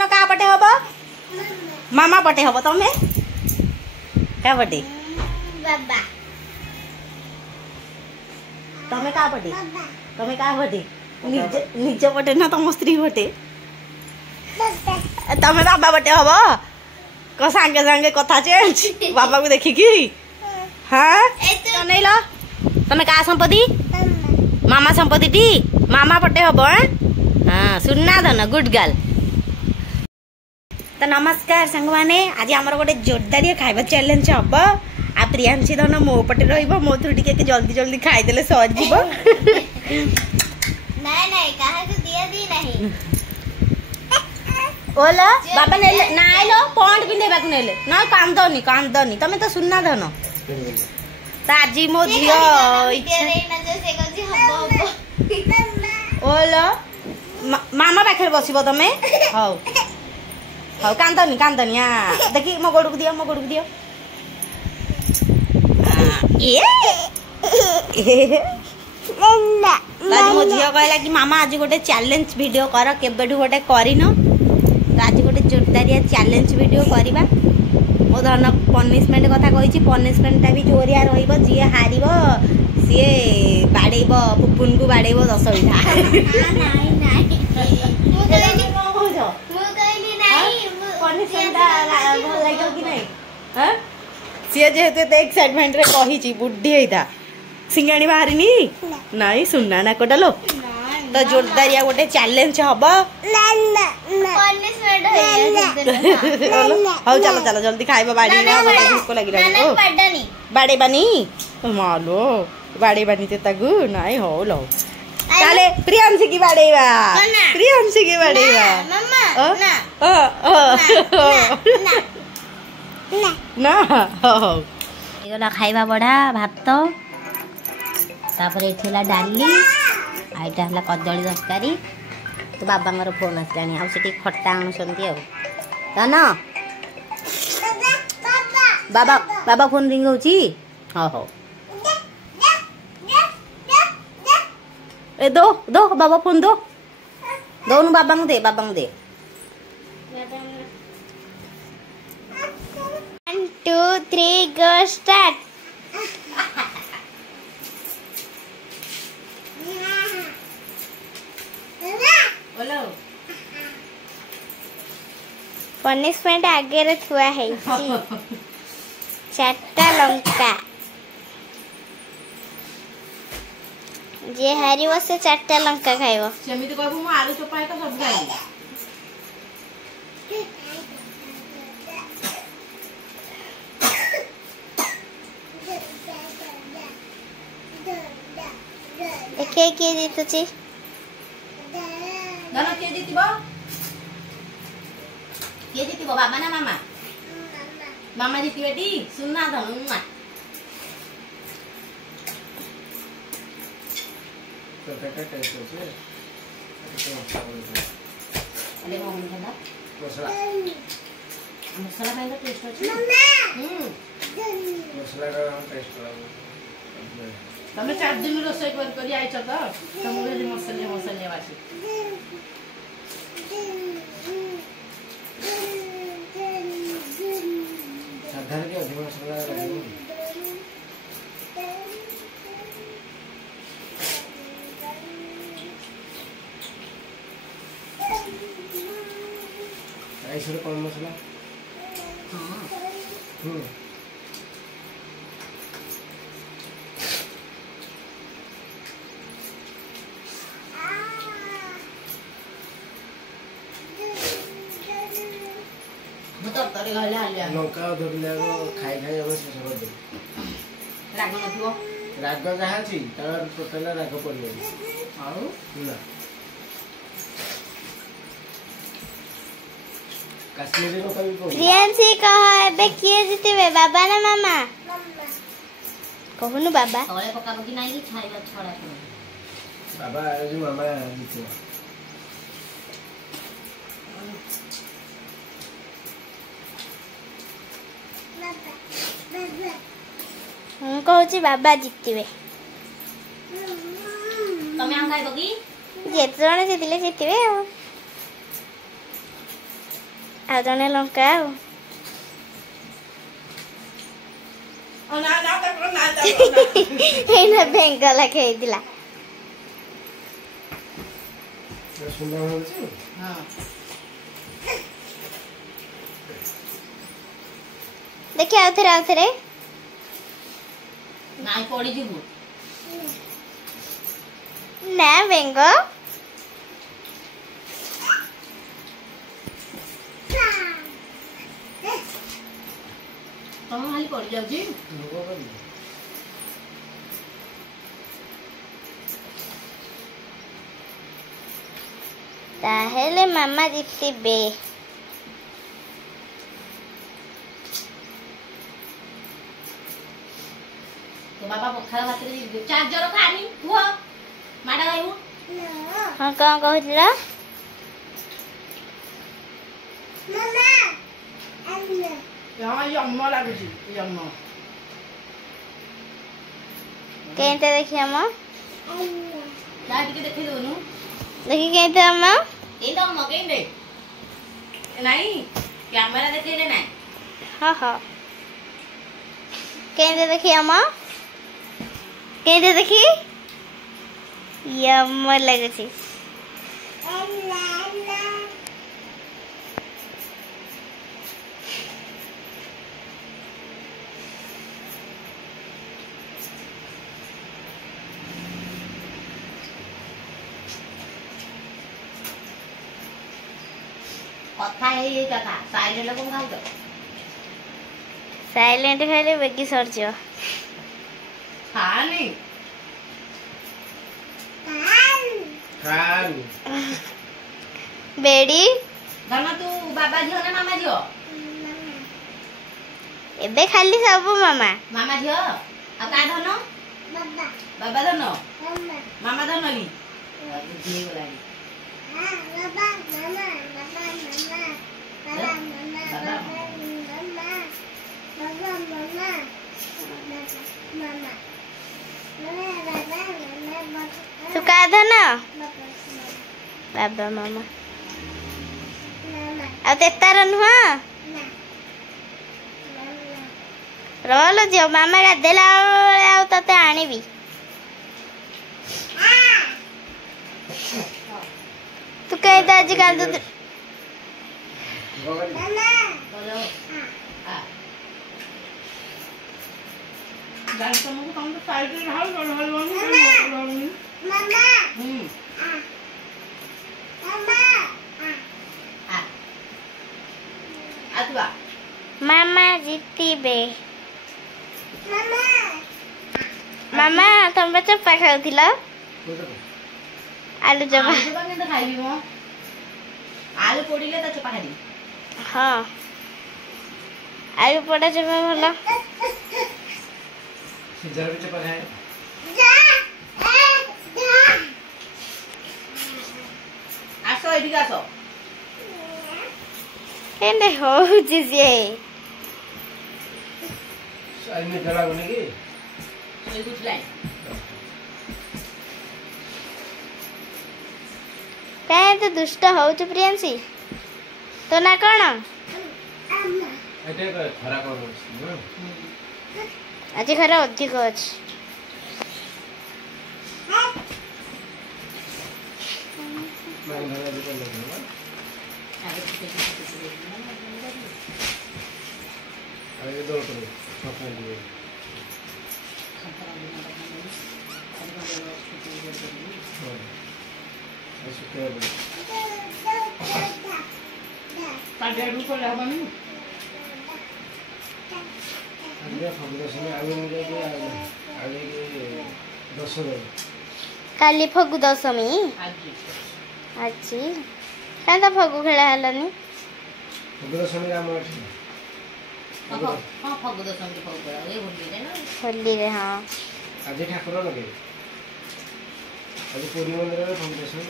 धन का पटे हब मामा पटे हब तमे क्या पटे बाबा तमे का पटे तमे का पटे निज पटे ना तुम स्त्री पटे तमे बाबा पटे हब को सांगे सांगे कथा चेंज बाबा को देखिकी हाँ नहीं लो तमे का संपत्ति मामा संपत्ति टी मामा पटे हब हाँ सुनना धन गुड गर्ल। तो नमस्कार सांग माने आज आमर गोटे जोरदार खाइबा चैलेंज हम आ प्रियांशी धन मो पटे रहिबो मो थ्रु टिके जल्दी जल्दी खाई देले सज जीवो नहीं नहीं काहे को दिया दी नहीं ओला बाबा ने नाइ लो पॉइंट भी नेबा को नेले ना कांदनी तमे तो सुनना धन तो आज मो झियो ओला मामा पाखे बसबो तमे हौ हौ कांदनी हां देखि मो गोड़ को दियो आज मो झियो कहला कि मामा आज गोटे चैलेंज वीडियो कर केबेठु गोटे करिनो तो आज गोटे जोरदारिया चैलेंज वीडियो करबा मो धन पनिशमेंट कथा कहि पनिशमेंटा भी जोरिया रहिबो जी हारिबो सी बाड़ेबो पुपुन को बाड़ेबो 10 बिठा नहीं भल लगे कि नहीं हाँ सी जेहेतु एक्साइटमेंट रे कही बुढ़ी होता सिंगाणी बाहरी नहीं सुनना ना कोटा लो तो जोरदारिया गोटे चैलेंज हम हौ चलो चलो जल्दी खाइबा बाड़ी भूख लगी बाड़ेबानी मालो बाड़ेबानी ते तागु नहीं हो लो ताले प्रियांशी की बाड़ेबा ना एगला खाइबा बड़ा भात तापर एठेला डाली आइटा हला कदली तरकारी तो बाबा फोन आसलानी आ सेठी खट्टा आणुसंती आ ना बाबा फोन रिंग होची हो ए दो बाबा फोन दो दोनों बाबा दे 1 2 3 go start बोलो पनिशमेंट आगे रे थुआ है चारटा लंका जे हारिबो से चारटा लंका खाइबो सेमिति कहबो मो आलू चोपा तो सब खाइ देखिए किए जीतुची धन के जीतिबो बाबा ना मामा मामा जीतिबे टी सुनना धन अरे मम्मी खाना मसाला पाई का टेस्ट अछि मसाला का टेस्ट तमे 4 दिन रोसई करी आइछ त तमे रे मसाले वासी साधारण के अधिक मसाला लागो ऐसे कौन मसाला हां तरे गले आलिया लंका धरले खाई खाई अब शेष कर दे राग नथिबो राग जहा छी तार टोटल राग पड़ले आउ ना कश्मीरी रो कभी को प्रियांशी कह एबे किए जीतेबे बाबा ना मामा कहनु बाबा तळे पकाबो कि नाही कि छाइबा छडा बाबा जो मामा जीते हम कहूची बाबा जीतबे तमे आं खाइबो कि जेते जने जीतिले जीतबे ଆଉ ଜଣେ ଲଙ୍କା ଆଉ ଏଇନା ବେଙ୍ଗ ଲେଖେଇଥିଲା। ସୁନ୍ଦର ହଉଛି। ଦେଖି ଆଉଥରେ ନାଇଁ ପଡିଯିବୁ। ନା ବେଙ୍ଗ ତମ ଖାଲି ପଡି ଯାଉଛି। ତାହେଲେ ମାମା ଜିତିବେ। ତୋ ବାବା ପଖାଳ ଭାତରେ ଚାର୍ଜର ଖାନି ପୁଅ ମାଡ ଖାଇବୁ। ହଁ କଣ କହୁଥିଲ? ଜନ୍ମ ଲାଗୁଛି ଜନ୍ମ। କେମିତି ଦେଖିବା ମ ଯା ଟିକେ ଦେଖେଇ ଦଉନୁ। ଦେଖି କେମିତି ମ ଏଇ ତ ମଗେଇଲେ ନାଇଁ କ୍ୟାମେରା ଦେଖେଇଲେ ନାଇଁ। ହଁ କେମିତି ଦେଖିବା ମ କେମିତି ଦେଖି यम ଲାଗୁଛି। କଥା ହେଇ କଥା ସାଇଲେଣ୍ଟ କଣ ଖାଉଛ? ସାଇଲେଣ୍ଟ ଖାଇଲେ ବେଗି ସରିଯିବ। ଖାନି ଖାନ୍ ବେଡି ଧନ ତୁ ବାବା ଝିଅ ନା ମାମା ଝିଅ? ଏବେ ଖାଲି ସବୁ ମାମା ମାମା ଝିଅ। ଆଉ କା ଧନ? ବାବା ଧନ ମାମା ଧନ ବି ବୁଝି ଗଲାଣି। ତୁ କା ଧନ? ବାବା ମାମା ଆଉ ତେତାର ନୁହଁ? ରହଲୋ ଝିଅ ମାମା ଗାଧେଇଲା ବେଳେ ଆଉ ତତେ ଆଣିବି। ତୁ କେମିତି ଆଜି କାନ୍ଦୁଛୁ? ମାମା ଜିତିବେ। ମାମା ତମେ ଚୋପା ଖାଉଥିଲ? ଆଲୁ ଚୋପା। ଖାଇବି ମୁଁ ଆଳୁ ପୋଡ଼ିଲେ ତା ଚୋପା ଖାଇବି। ହଁ ଆଳୁ ପୋଡ଼ା ଚୋପା ଭଲ। ସିଝା ବି ଚୋପା ଖାଏ। ଆସ ଏଠିକି ଆସ। କେମିତି ହଉଛି ସିଏ? ନିଦ ଲାଗୁନି କି? ଶୋଇ ଉଠିଲାଣି। କାଇଁ ଏତେ ଦୁଷ୍ଟ ହଉଛୁ ପ୍ରିୟାଂଶୀ? ତୋ ନା କଣ? ଖରା କଣ ଅଛି? ଆଜି ଖରା ଅଧିକ ଅଛି। କାଲି ଫଗୁ ଦଶମୀ ଆଜି କାଇଁ ତ ଫଗୁ ଖେଳା ହେଲାନି? ହୋଲିରେ ହଁ ଆଜି ଠାକୁର ଲଗେଇବେ। ଆଜି ପୁରୀ ମନ୍ଦିରରେ ଫାଉଣ୍ଡେସନ।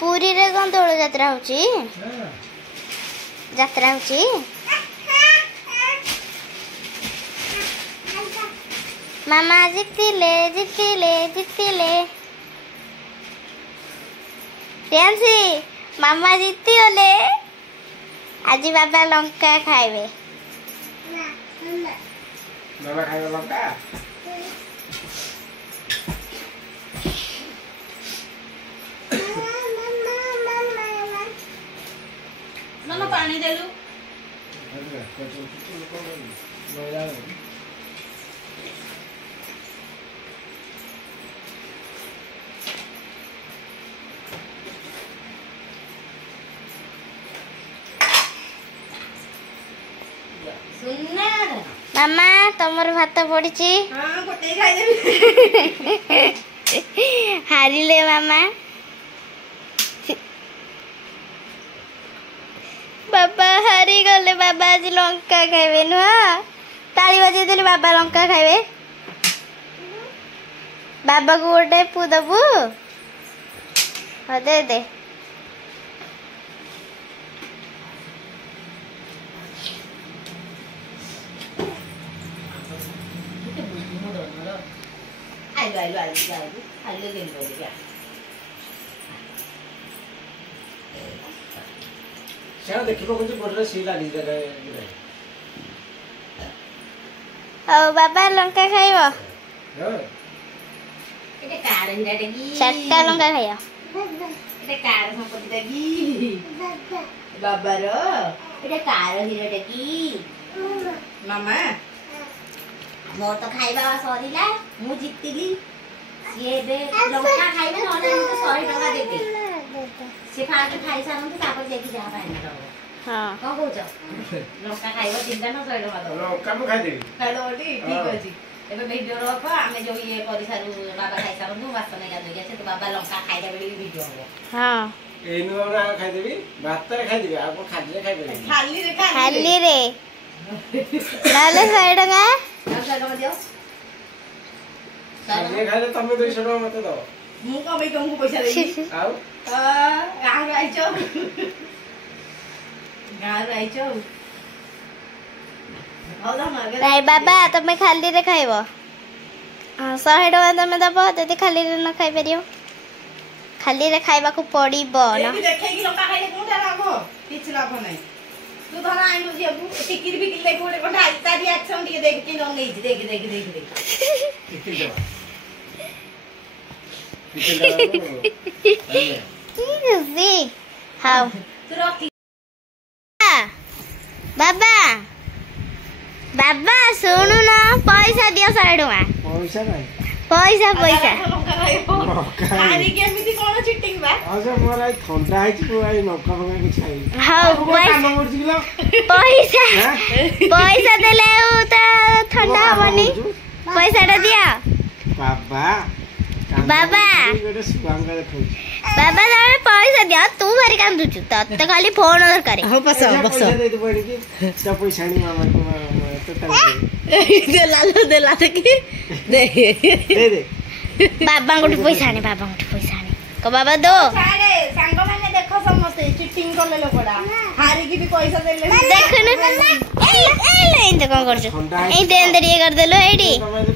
ପୁରୀରେ କଣ ଦୋଳ ଯାତ୍ରା ହଉଛି? ଯାତ୍ରା ହଉଛି? ମାମା ଜିତିଲେ ଜିତିଲେ ଜିତିଲେ ପ୍ରିୟାଂଶୀ ମାମା ଜିତିଗଲେ ଆଜି ବାବା ଲଙ୍କା ଖାଇବେ ବାବା ଖାଇବା ଲଙ୍କା ନନା ପାଣି ଦେଲୁ ସୁନା ମାମା ତମର ଭାତ ପଡିଛି ହଁ ଗୋଟେ ଖାଇଦେବି ହାରିଲେ ମାମା ବାବା ହାରିଗଲେ ବାବା ଆଜି ଲଙ୍କା ଖାଇବେ ନୁହଁ ତାଳି ବଜେଇ ଦେଲେ ବାବା ଲଙ୍କା ଖାଇବେ ବାବାକୁ ଗୋଟେ ପୁ ଦବୁ ହଁ ଦେ ଦେ ଆଇଲୁ ଆଇଲୁ ଆଇଲୁ ଆଇଲୁ ଆଇଲୁ ଦେଲି ବୋଲିକା ସେ ଦେଖିବ କିନ୍ତୁ ଗୋଟରେ ସି ଲାଗିଯାଏ ଆଉ ବାବା ଲଙ୍କା ଖାଇବ ଏଟା କାର ହିରାଟେ କି 4ଟା ଲଙ୍କା ଖାଇବ ଏଟା କାର ସମ୍ପତ୍ତିଟା କି ବାବାର ଏଟା କାର ହିରାଟେ କି ମାମା ମୋର ତ ଖାଇବା ସରିଲା ମୁଁ ଜିତିଲି ସିଏ ଏବେ ଲଙ୍କା ଖାଇବେ ନହେଲେ ଆମକୁ 100 ଟଙ୍କା ଦେବେ ସେ ଫାଷ୍ଟ ଖାଇସାରନ୍ତୁ ତାପରେ ଯାଇକି ଯାହା ପାଇନା ଦବ ହଁ କଣ କହୁଛ ଲଙ୍କା ଖାଇବ 3ଟା ନା 100 ଟଙ୍କା ଦବ ଲଙ୍କା ମୁଁ ଖାଇଦେବି ଖାଇଦବଟି ଠିକ ଅଛି ଏବେ ଭିଡିଓ ରଖ ଆମେ ଯୋଉ ଇଏ କରିସାରୁ ବାବା ଖାଇସାରନ୍ତୁ ବାସନ ଏକା ଧୋଇକି ଆସେ ତ ବାବା ଲଙ୍କା ଖାଇଲା ବେଳେ ବି ଭିଡିଓ ହବ ହଁ ଏଇନୁ ଆମେ ଖାଇଦେବି ଭାତରେ ଖାଇଦେବି ଆଉ କଣ ଖାଲିରେ ଖାଇପାରିବି ଖାଲିରେ ଖାଲିରେ ନହେଲେ 100 ଟଙ୍କା 100 ଟଙ୍କା ଦିଅ ଖାଲିରେ ଖାଇଲେ ତମେ 200 ଟଙ୍କା ମତେ ଦବ ମୁଁ କଣ ପାଇଁ ତମକୁ ପଇସା ଦେବି ଆଉ ଗାଁରୁ ଆଇଛ ଗାଁରୁ ଆଇଛ ନାଇଁ ବାବା ତମେ ଖାଲିରେ ଖାଇବ 100 ଟଙ୍କା ତମେ ଦବ ଯଦି ଖାଲିରେ ନ ଖାଇପାରିବ ଖାଲିରେ ଖାଇବାକୁ ପଡିବ ନା ଦେଖେଇକି ଲଙ୍କା ଖାଇଲେ କୋଉଟା ଲାଭ କିଛି ଲାଭ ନାହିଁ ତୁ ଧର ଆଇଲୁ ଝିଅକୁ ଟିକିରି ବିକିରି ଦେଖ ଗୋଟେ କଣ ତା ରିଆକ୍ସନ ଟିକେ ଦେଖ କି ନେଇଛି ଦେଖ ଦେଖ ଦେଖ ଦେଖ ଟିକିରି ଦେବା ହାଉ ତୁ ରଖି ବାବା ବାବା ଶୁଣୁନ ପଇସା ଦିଅ 100 ଟଙ୍କା ପଇସା ନାହିଁ ପଇସା ପଇସା ଲଙ୍କା ଖାଇବ ଆରି କେମିତି କଣ ଚିଟିଂ ବା ଆଉ ସେ ମୋର ଆଇ ଥଣ୍ଡା ହେଇଛି ମୁଁ ଆଇ ଲଙ୍କା ଫଙ୍କା କିଛି ଖାଇବି ହଉ କାମ କରୁଛି କିଲୋ ପଇସା ପଇସା ଦେଲେ ଆଉ ତ ଥଣ୍ଡା ହବନି ପଇସାଟା ଦିଅ ବାବା ବାବା ଗୋଟେ ସୁଆଙ୍ଗ ଦେଖଉଛି ବାବା ତମେ ପଇସା ଦିଅ ତୁ ଭାରି କାନ୍ଦୁଛୁ ତତେ ଖାଲି ଫୋନ ଦରକାର ପଇସା ଦେଇଦବ ଏଣିକି ତା ପଇସା ଆଣି ମାମାକୁ ଦେଲା ଦେଖି ଦେ ବାବାଙ୍କଠୁ ପଇସା ଆଣେ ବାବାଙ୍କଠୁ ପଇସା ଆଣେ କ ବାବା ଦୋ ସାଙ୍ଗମାନେ ଦେଖ ସମସ୍ତେ ଚିଟିଂ କଲେ ଲୋକଟା ହାରିକି ବି ପଇସା ଦେଲେ ଦେଖୁନୁ ଏମିତି କଣ କରୁଛୁ ଏଇ ଦେନ୍ ଟିକେ କରିଦେଲୁ ଏଇଠି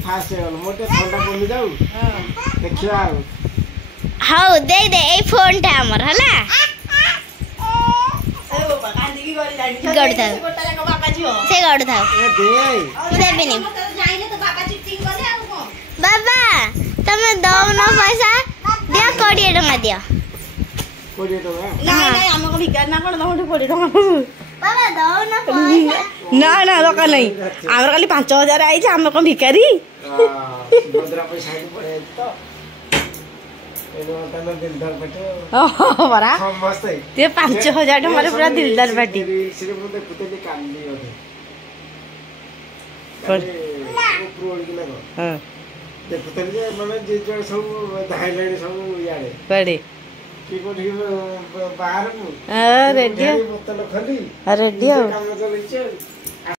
ଫାଷ୍ଟ ହେଇଗଲ ମୋର ଟିକେ ଥଣ୍ଡା କମି ଯାଉ ଦେଖିବା ଆଉ ହଉ ଦେଇ ଦେ ଏଇ ଫୋନ ଟା ଆମର ହେଲା ଗଡୁଥାଉ ସେ ଗଡୁଥାଉ ଦେବିନି ବାବା ତମେ ଦଉନ ପଇସା ଦିଅ 20 ଟଙ୍କା ଦିଅ 20 ଟଙ୍କା ଆମେ କଣ ଭିକାରୀ ନା କଣ ତମଠୁ 20 ଟଙ୍କା ବାବା ଦଉନ ପଇସା ନା ନା ଦରକାର ନାହିଁ ଆମର ଖାଲି 5000 ଆଇଛି ଆମେ କଣ ଭିକାରୀ ଭଦ୍ରା ପଇସା ପଳେଇ ତ ପରା ସମସ୍ତେ 5000 ଟଙ୍କାରେ ପୁରା ଦିଲଦାର ପାର୍ଟି ଦେଖୁଥିଲି କାଲି ଦେଖୁଥିଲି ଯେ ମାନେ ଯେ ଜଣେ ସବୁ ଧାଇଲେଣି ସବୁ ଇଆଡେ କୁଆଡେ କି କୋଉଠି ବାହାରକୁ ରେଡି ବୋତଲ ଖୋଲି ରେଡି ଆଉ କାମ ଚଲେଇଛି ଆଉ